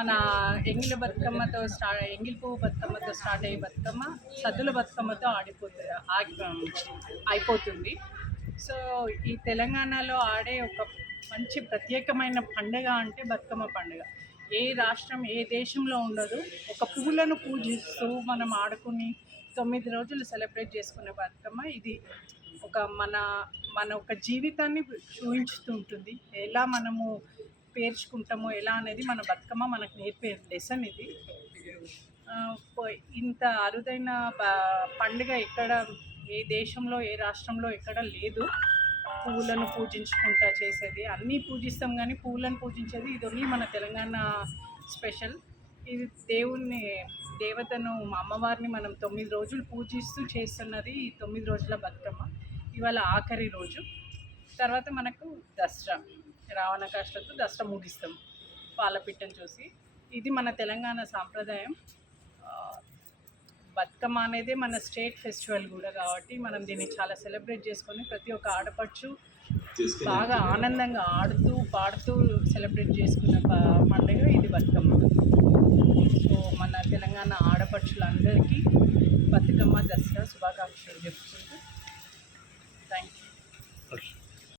మన ఎంగిలి బతుకమ్మతో ఎంగిలి పువ్వు బతుకమ్మతో స్టార్ట్ అయ్యే బతుకమ్మ సద్దుల బతుకమ్మతో అయిపోతుంది. సో ఈ తెలంగాణలో ఆడే ఒక మంచి ప్రత్యేకమైన పండుగ అంటే బతుకమ్మ పండుగ. ఏ రాష్ట్రం ఏ దేశంలో ఉండదు. ఒక పువ్వులను పూజిస్తూ మనం ఆడుకుని 9 రోజులు సెలబ్రేట్ చేసుకునే బతుకమ్మ ఇది. ఒక మన ఒక జీవితాన్ని చూపించుతూ ఉంటుంది. ఎలా మనము పేర్చుకుంటామో ఎలా అనేది మన బతుకమ్మ మనకు నేర్పే లెసన్ ఇది. ఇంత అరుదైన పండుగ ఎక్కడ ఏ దేశంలో ఏ రాష్ట్రంలో ఎక్కడ లేదు. పువ్వులను పూజించుకుంటా చేసేది అన్నీ పూజిస్తాం, కానీ పువ్వులను పూజించేది ఇది ఓన్లీ మన తెలంగాణ స్పెషల్. ఇది దేవతను అమ్మవారిని మనం 9 రోజులు పూజిస్తూ చేస్తున్నది ఈ 9 రోజుల బతుకమ్మ. ఇవాళ ఆఖరి రోజు. తర్వాత మనకు దసరా, రావణ కాష్టతో దసరా ముగిస్తాం పాలపిట్టను చూసి. ఇది మన తెలంగాణ సాంప్రదాయం. బతుకమ్మ అనేది మన స్టేట్ ఫెస్టివల్ కూడా కాబట్టి మనం దీన్ని చాలా సెలబ్రేట్ చేసుకొని ప్రతి ఒక్క ఆడపడుచు బాగా ఆనందంగా ఆడుతూ పాడుతూ సెలబ్రేట్ చేసుకున్న పండుగ ఇది బతుకమ్మ. సో మన తెలంగాణ ఆడపడుచులందరికీ బతుకమ్మ దసరా శుభాకాంక్షలు చెప్పుకుంటూ థ్యాంక్ యూ.